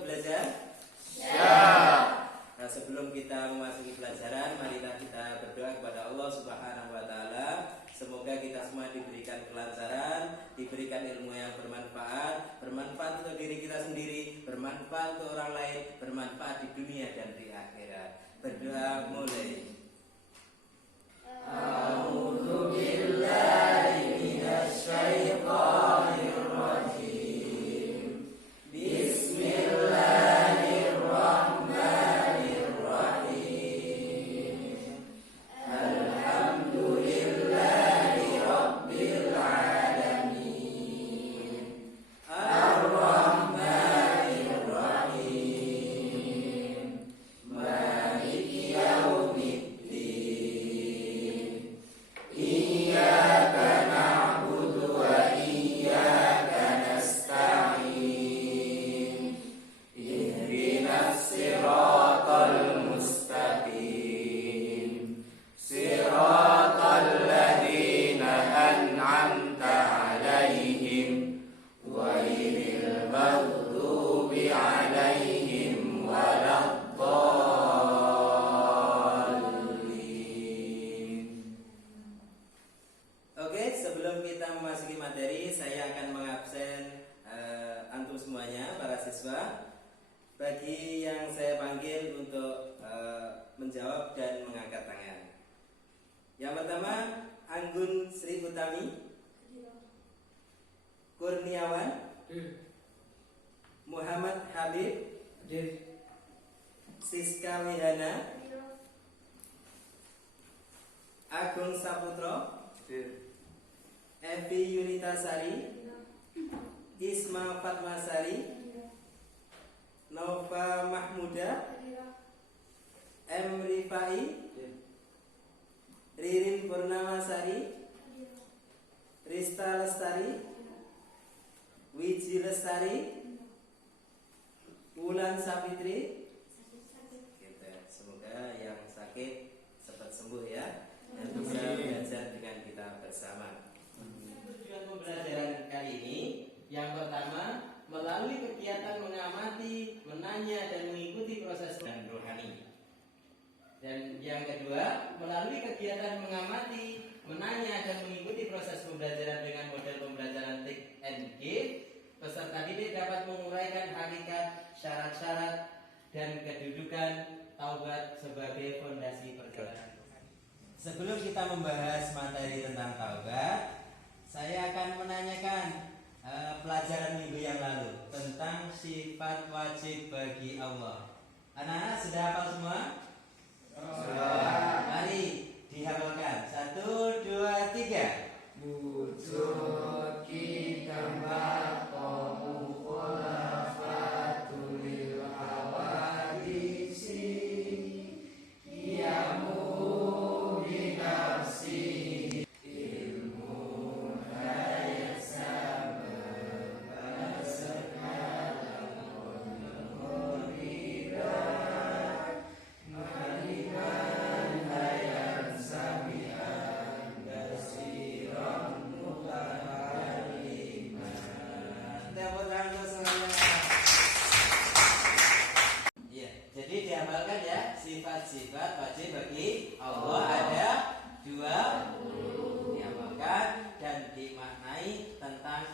untuk belajar? Siap. Nah, sebelum kita memasuki pelajaran, marilah kita berdoa kepada Allah Subhanahu wa taala. Semoga kita semua diberikan kelancaran, diberikan ilmu yang bermanfaat untuk diri kita sendiri, bermanfaat untuk orang lain, bermanfaat di dunia dan di akhirat. Berdoa mulai. A'udzu billahi minasy syaithanir rajim. Bismillahirrahmanirrahim. Alhamdulillahi rabbil alamin. Ar-Rahmanir Rahim. Maliki yaumiddin. Iyyaka na'budu wa iyyaka nasta'in. Ihdinas siratal mustaqim. Siratal ladzina an'amta 'alaihim ghairil maghdubi 'alaihim waladdallin. Oke, sebelum kita memasuki materi, saya akan mengabsen antum semuanya, para siswa. Bagi yang saya panggil untuk menjawab dan mengangkat tangan. Yang pertama, Anggun Sri Utami, Kurniawan, Muhammad Habib, Siska Wihana, Agung Saputro, Evi Yunitasari, Isma Fatmasari, Nova Mahmuda, M. Rifai, Ririn Purnamasari, Rista Lestari, Wiji Lestari, Wulan Sapitri. Semoga yang sakit cepat sembuh ya, dan bisa belajar dengan kita bersama. Tujuan pembelajaran kali ini, yang pertama, melalui kegiatan mengamati, menanya, dan mengikuti proses dan rohani. Dan yang kedua, melalui kegiatan mengamati, menanya, dan mengikuti proses pembelajaran dengan model pembelajaran Take and Give, peserta didik dapat menguraikan hakikat, syarat-syarat, dan kedudukan taubat sebagai fondasi perjalanan. Sebelum kita membahas materi tentang taubat, saya akan menanyakan pelajaran minggu yang lalu tentang sifat wajib bagi Allah. Anak-anak sudah hafal semua? Sudah. Mari dihafalkan. 1, 2, 3. Wujud kita maqamu khulafatul awadisi yamu binafsi ilmu hayat sama segala muridat malikan hayat samian basiran mutahariman. Tepuk tangan semuanya. Iya, jadi dihafalkan ya, sifat-sifat wajib bagi Allah ada 20. Dihafalkan dan dimaknai tentang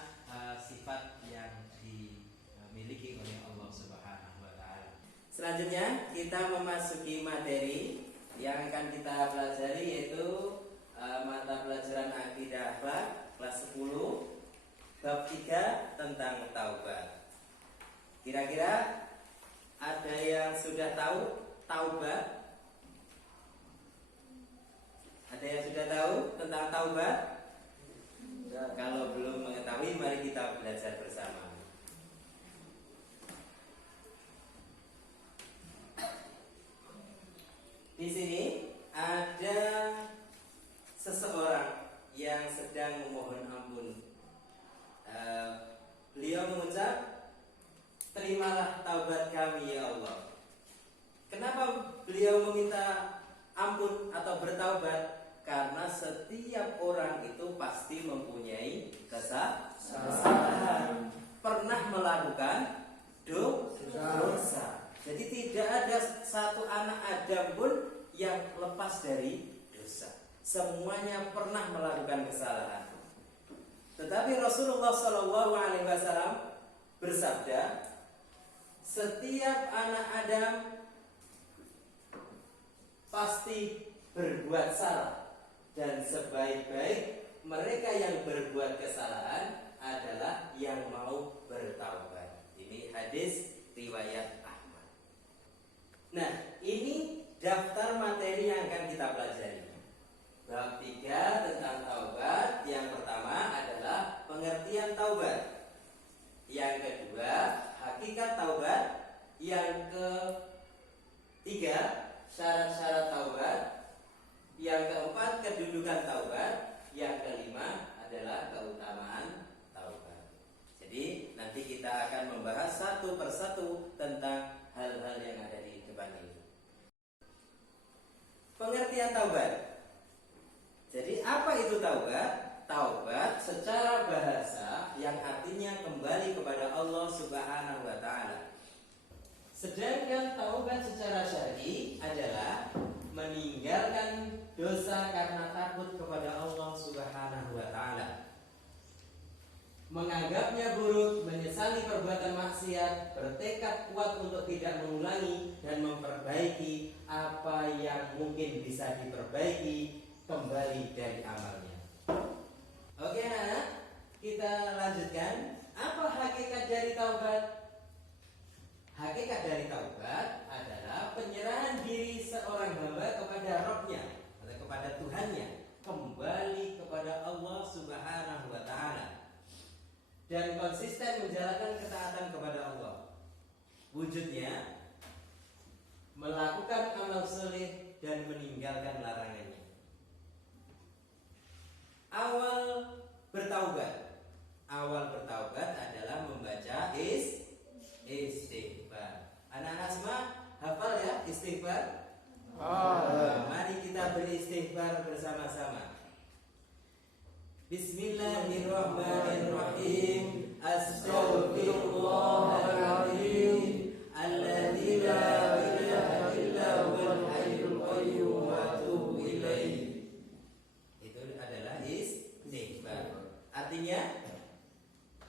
sifat yang dimiliki oleh Allah Subhanahu wa taala. Selanjutnya kita memasuki materi yang akan kita pelajari, yaitu mata pelajaran akidah akhlak kelas 10 bab 3 tentang taubat. Kira-kira ada yang sudah tahu taubat? Ada yang sudah tahu tentang taubat? Kalau belum mengetahui, mari kita belajar bersama. Di sini ada seseorang yang sedang memohon ampun. Beliau mengucap, "Terimalah taubat kami ya Allah." Kenapa beliau meminta ampun atau bertaubat? Karena setiap orang itu pasti mempunyai kesalahan, pernah melakukan dosa, Jadi tidak ada satu anak Adam pun yang lepas dari dosa. Semuanya pernah melakukan kesalahan. Tetapi Rasulullah SAW bersabda, setiap anak Adam pasti berbuat salah, dan sebaik-baik mereka yang berbuat kesalahan adalah yang mau bertaubat. Ini hadis riwayat Ahmad. Nah, ini daftar materi yang akan kita pelajari. Bab 3 tentang taubat. Yang pertama adalah pengertian taubat. Yang kedua, hakikat taubat. Yang ketiga, syarat-syarat taubat. Yang keempat, kedudukan taubat. Yang kelima adalah keutamaan taubat. Jadi nanti kita akan membahas satu persatu tentang hal-hal yang ada di depan ini. Pengertian taubat. Jadi apa itu taubat? Taubat secara bahasa yang artinya kembali kepada Allah Subhanahu wa taala. Sedangkan taubat secara syar'i adalah meninggalkan dosa karena takut kepada Allah Subhanahu wa taala. Menganggapnya buruk, menyesali perbuatan maksiat, bertekad kuat untuk tidak mengulangi dan memperbaiki apa yang mungkin bisa diperbaiki kembali dari amalnya. Oke anak, kita lanjutkan. Apa hakikat dari taubat? Hakikat dari taubat adalah penyerahan diri seorang hamba kepada Rabb-nya atau kepada Tuhannya, kembali kepada Allah Subhanahu wa taala, dan konsisten menjalankan ketaatan kepada Allah. Wujudnya melakukan amal soleh dan meninggalkan larangannya. Awal bertaubat adalah membaca istighfar. Anak-anak semua hafal ya istighfar? Mari kita beristighfar bersama-sama. Bismillahirrahmanirrahim. Astaghfirullahaladzim alladzi la ilaha illa huwal hayyul qayyum wa atubu ilaih. Itu adalah istighfar. Artinya,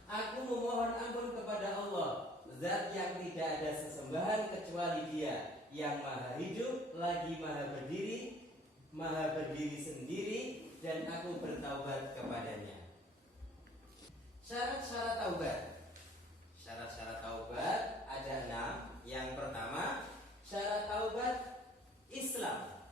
aku memohon ampun kepada Allah, Zat yang tidak ada sesembahan kecuali Dia, yang maha hidup lagi maha berdiri sendiri, dan aku bertaubat kepadanya. Syarat-syarat taubat. Syarat-syarat taubat ada 6. Yang pertama, syarat taubat Islam.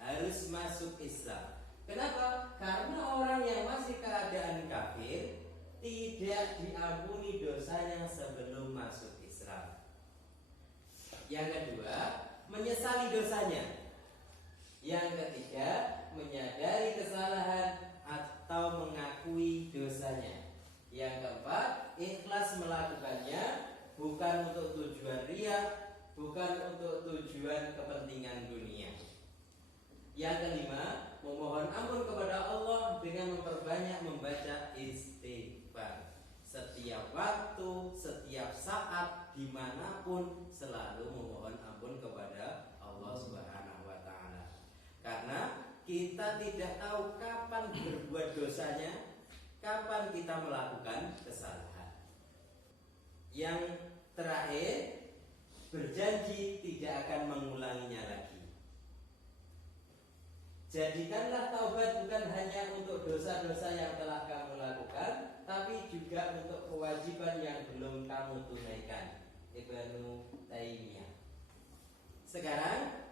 Harus masuk Islam. Kenapa? Karena orang yang masih keadaan kafir tidak diampuni dosanya sebelum masuk Islam. Yang kedua, menyesali dosanya. Yang ketiga, menyadari kesalahan atau mengakui dosanya. Yang keempat, ikhlas melakukannya, bukan untuk tujuan riya, bukan untuk tujuan kepentingan dunia. Yang kelima, memohon ampun kepada Allah dengan memperbanyak membaca istighfar. Setiap waktu, setiap saat, dimanapun selalu memohon ampun kepada Allah Subhanahu wa ta'ala. Karena kita tidak tahu kapan berbuat dosanya, kapan kita melakukan kesalahan. Yang terakhir, berjanji tidak akan mengulanginya lagi. Jadikanlah taubat bukan hanya untuk dosa-dosa yang telah kamu lakukan, tapi juga untuk kewajiban yang belum kamu tunaikan. Ibnu Taimiyah. Sekarang,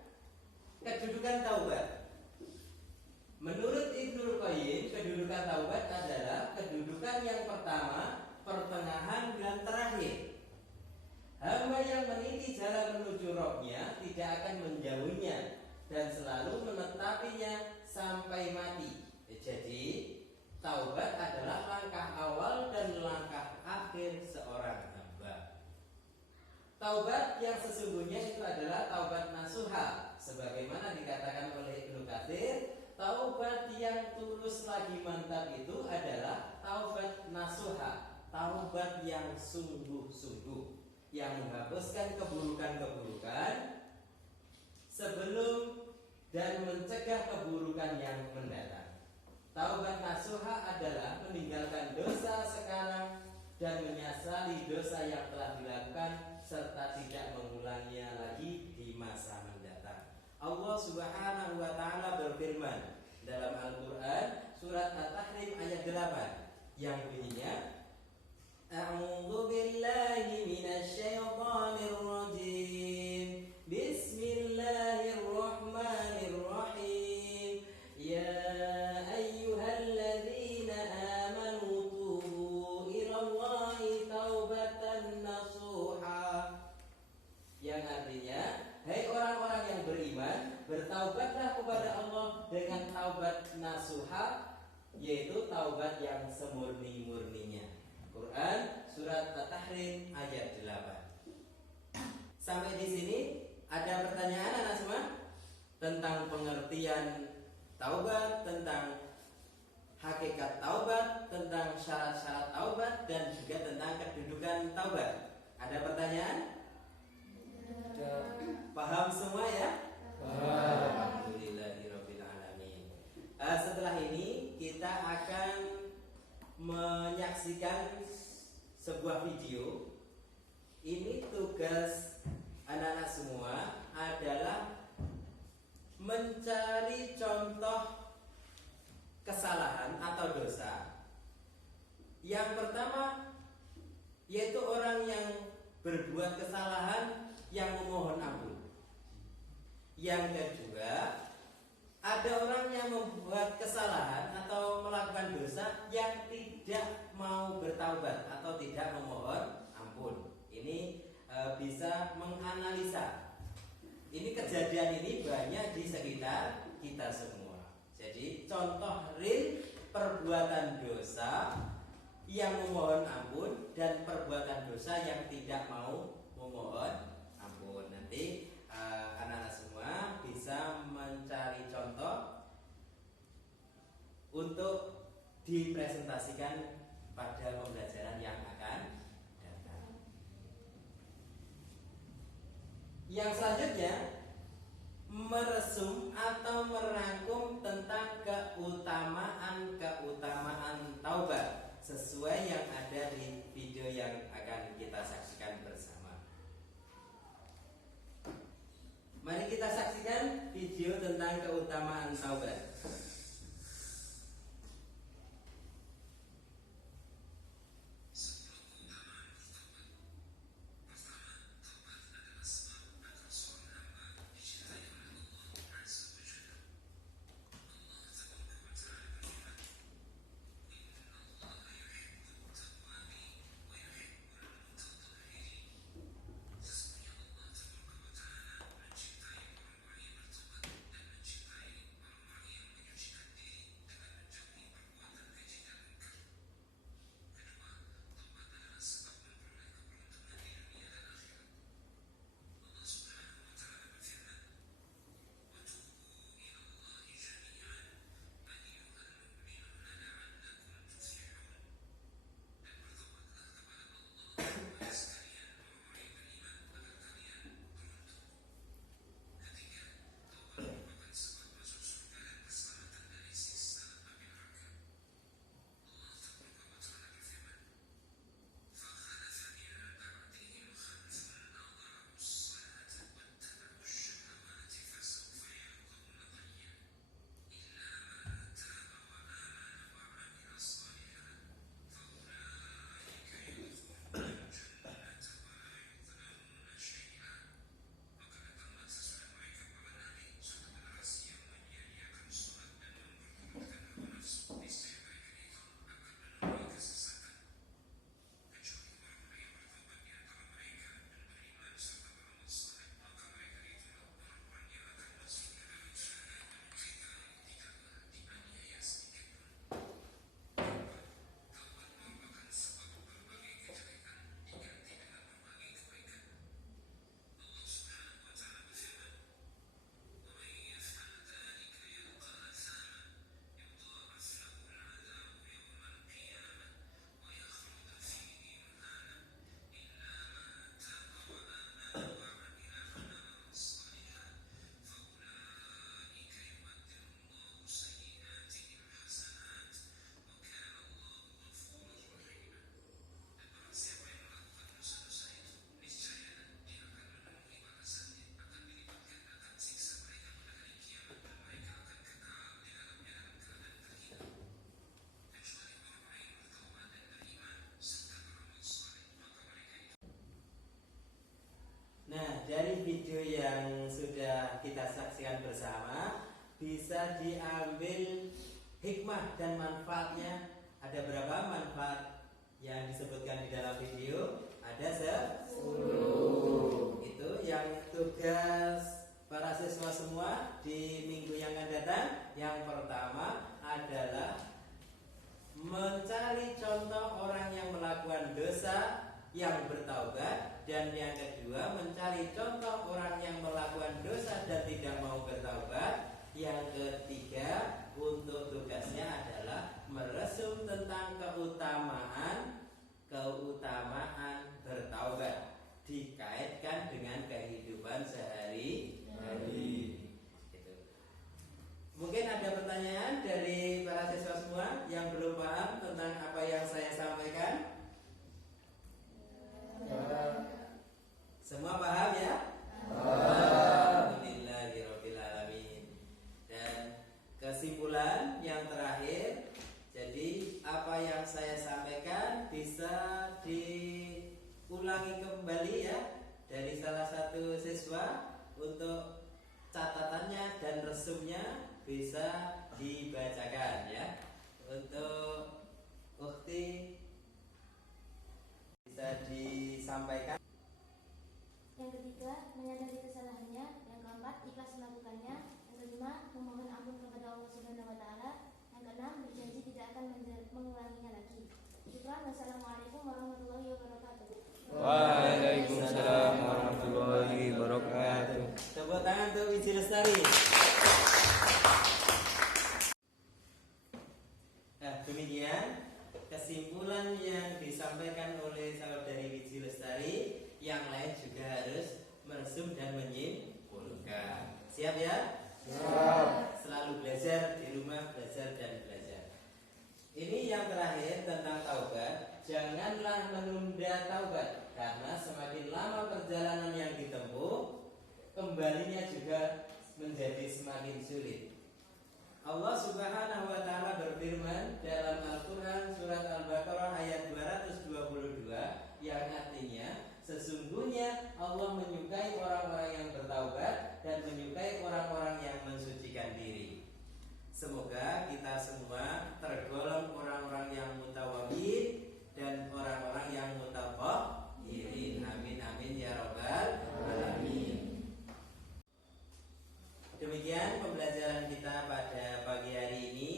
kedudukan taubat. Menurut Ibnu Qayyim, kedudukan taubat adalah kedudukan yang pertama, pertengahan dan terakhir. Hamba yang meniti jalan menuju Rabb-nya tidak akan menjauhinya dan selalu menetapinya sampai mati. Jadi, taubat adalah langkah awal dan langkah akhir seorang hamba. Taubat yang sesungguhnya itu adalah taubat nasuha, sebagaimana dikatakan oleh Ibnu Katsir. Taubat yang tulus lagi mantap itu adalah taubat nasuha, taubat yang sungguh-sungguh. yang menghapuskan keburukan-keburukan sebelum dan mencegah keburukan yang mendatang. Taubat nasuha adalah meninggalkan dosa sekarang dan menyesali dosa yang telah dilakukan serta tidak mengulanginya lagi di masa mendatang. Allah Subhanahu wa taala berfirman dalam Al-Qur'an surat At-Tahrim ayat 8 yang bunyinya A'udzu billahi minasyaitonir rajim. Bismillahirrahmanirrahim. Ya ayyuhalladzina amanu tubu ilallahi taubatan nasuha. Yang artinya, hai orang-orang yang beriman, bertaubatlah kepada Allah dengan taubat nasuha, yaitu taubat yang semurni-murninya. Quran surat At-Tahrim ayat 8. Sampai di sini ada pertanyaan anak semua tentang pengertian taubat, tentang hakikat taubat, tentang syarat-syarat taubat dan juga tentang kedudukan taubat. Ada pertanyaan? Paham semua ya? Alhamdulillahirabbil alamin. Setelah ini kita akan menyaksikan sebuah video. Ini tugas anak-anak semua adalah mencari contoh kesalahan atau dosa. Yang pertama yaitu orang yang berbuat kesalahan yang memohon ampun. Yang kedua, ada orang yang membuat kesalahan atau melakukan dosa yang tidak mau bertaubat atau tidak memohon ampun. Ini bisa menganalisa. Ini kejadian ini banyak di sekitar kita semua. Jadi contoh real perbuatan dosa yang memohon ampun dan perbuatan dosa yang tidak mau memohon ampun. Nanti anak-anak semua bisa mencari contoh untuk dipresentasikan pada pembelajaran yang akan datang. Yang selanjutnya meresum atau merangkum tentang keutamaan taubat sesuai yang ada di video yang akan kita saksikan bersama. Mari kita saksikan video tentang keutamaan taubat. dari video yang sudah kita saksikan bersama bisa diambil hikmah dan manfaatnya. Ada berapa manfaat yang disebutkan di dalam video? Ada 10. Itu yang tugas para siswa semua di minggu yang akan datang. Yang pertama adalah mencari contoh orang yang melakukan dosa yang bertaubat, dan yang kedua mencari contoh orang yang melakukan dosa dan tidak mau bertaubat. Yang ketiga untuk tugasnya adalah meresum tentang keutamaan bertaubat dikaitkan dengan kehidupan sehari-hari. Gitu. Mungkin ada pertanyaan dari para siswa semua yang belum paham tentang apa yang saya sampaikan? Semua paham ya? Alhamdulillahirabbil alamin. Dan kesimpulan yang terakhir, jadi apa yang saya sampaikan bisa diulangi kembali ya dari salah satu siswa. Untuk catatannya dan resumnya bisa dibacakan ya. Untuk Ukti bisa disampaikan. Yang ketiga, menyadari kesalahannya. Yang keempat, ikhlas melakukannya. Yang kelima, memohon ampun kepada Allah Subhanahu wa taala. Yang keenam, berjanji tidak akan mengulanginya lagi. Syukran. Wassalamualaikum warahmatullahi wabarakatuh. Waalaikumsalam warahmatullahi wabarakatuh. Tepuk tangan untuk Wiji Lestari. Nah, demikian kesimpulan yang disampaikan oleh saudari Wiji Lestari. Yang lain juga harus meresum dan menyimpulkan. Siap ya? Siap. Selalu belajar di rumah, belajar dan belajar. Ini yang terakhir tentang taubat. Janganlah menunda taubat, karena semakin lama perjalanan yang ditempuh, kembalinya juga menjadi semakin sulit. Allah Subhanahu wa taala berfirman dalam Al-Qur'an surat Al-Baqarah ayat 222 yang artinya, sesungguhnya Allah menyukai orang-orang yang bertaubat dan menyukai orang-orang yang mensucikan diri. Semoga kita semua tergolong orang-orang yang mutawabin dan orang-orang yang mutatahhirin. Amin amin ya rabbal alamin. Demikian pembelajaran kita pada pagi hari ini.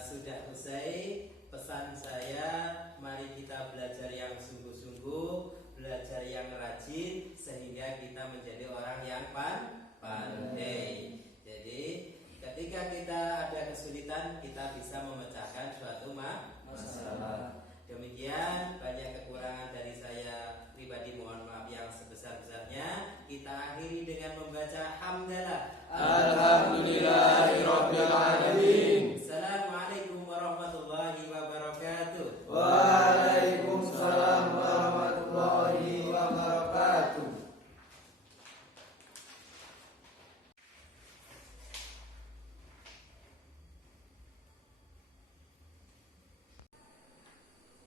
Sudah usai. Pesan saya, mari kita belajar yang sungguh-sungguh, belajar yang rajin, sehingga kita menjadi orang yang pandai. Jadi ketika kita ada kesulitan, kita bisa memecahkan suatu masalah. Demikian, banyak kekurangan dari saya pribadi, mohon maaf yang sebesar-besarnya. Kita akhiri dengan membaca hamdalah